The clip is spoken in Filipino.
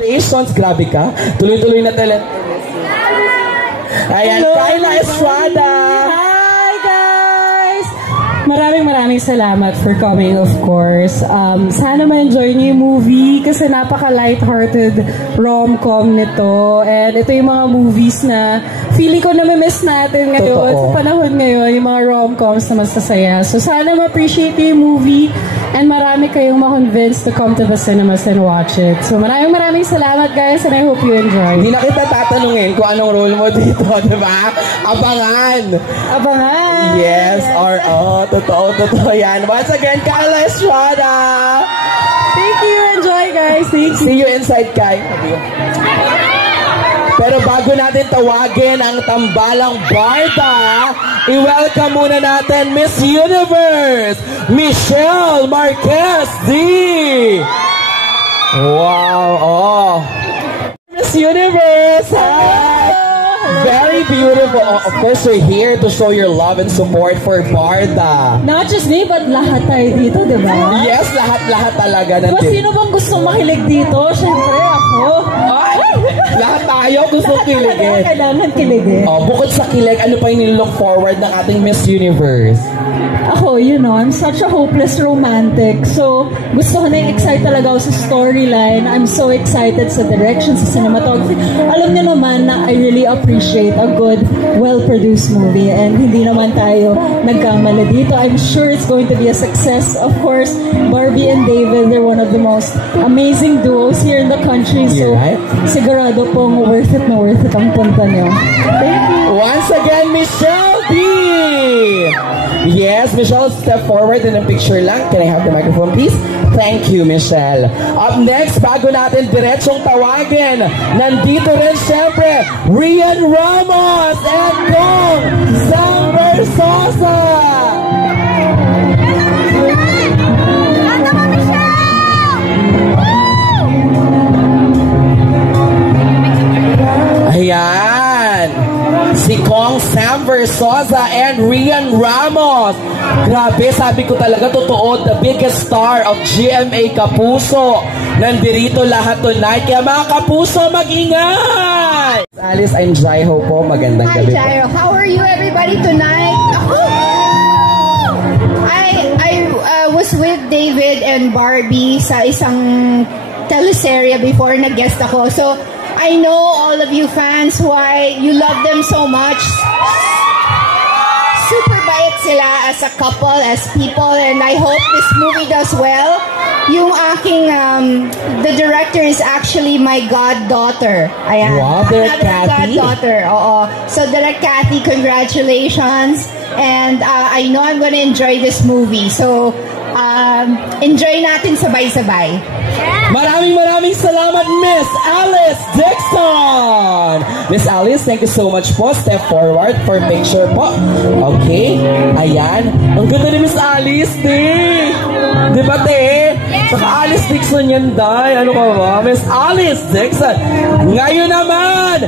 Congratulations, grabe ka. Tuloy-tuloy na talent. Ayan, Kyla Estrada. Hi, guys! Maraming salamat for coming, of course. Sana ma-enjoy niyo yung movie kasi napaka-lighthearted rom-com nito. And ito yung mga movies na feeling ko na-miss natin ngayon. Sa panahon ngayon, yung mga rom-coms na masasaya. So sana ma-appreciate yung movie and marami kayong ma-convince to come to the cinemas and watch it. So maraming salamat, guys, and I hope you enjoy. Hindi na kita tatanungin kung anong role mo dito, di ba? Abangan! Abangan! Yes, or totoo yan. Once again, Kyla Estrada! Thank you, enjoy, guys. Thank you. See you inside, Kai. Pero bago natin tawagin ang tambalang Barda, i-welcome muna natin Miss Universe, Michelle Marquez D. Wow, Miss Universe, hi! Very beautiful. Of course, you're here to show your love and support for Barda. Not just me, but lahat tayo dito, di ba? Yes, lahat talaga nandito. Diba, sino bang gusto makilig dito? Siyempre, ako. Lahat tayo gusto kiligin. Lahat kailangan kiligin. Bukod sa kilig, ano pa yung nilook forward ng ating Miss Universe? Ako, I'm such a hopeless romantic. So, gusto ko na yung excite talaga ako sa storyline. I'm so excited sa direction, sa cinematography. Alam niyo naman na I really appreciate a good, well-produced movie. And hindi naman tayo nagkamali dito. I'm sure it's going to be a success. Of course, Barbie and David, they're one of the most amazing duos here in the country. So, sigurado pong worth it ang punta niyo. Thank you. Once again, Michelle D. Yes, Michelle, step forward in a picture lang. Can I have the microphone, please? Thank you, Michelle. Up next, bago natin diretsong tawagin, nandito rin siyempre, Rian Ramos and Kong Sam Versosa. Ayan, si Kong Sam Versosa and Rian Ramos. Grabe, sabi ko talaga totoo, the biggest star of GMA Kapuso. Nandito lahat tonight, kaya mga Kapuso, mag-ingay! Alice, I'm Jaiho po, magandang gabi po. Hi Jaiho, how are you everybody tonight? I was with David and Barbie sa isang teleserye before nag-guest ako. So, I know all of you fans why you love them so much. Super bait sila as a couple, as people, and I hope this movie does well. Yung aking, the director is actually my goddaughter. Ayan. Wow, Direct Cathy? Goddaughter, oo. So, Direct Cathy, congratulations. And I know I'm gonna enjoy this movie. So, enjoy natin sabay-sabay. Maraming salamat, Miss Alice Dixon! Miss Alice, thank you so much po. Step forward for picture po. Okay, ayan. Ang ganda ni Miss Alice, di. Di ba, te? Saka Alice Dixon yan, day. Ano ka ba? Miss Alice Dixon. Ngayon naman,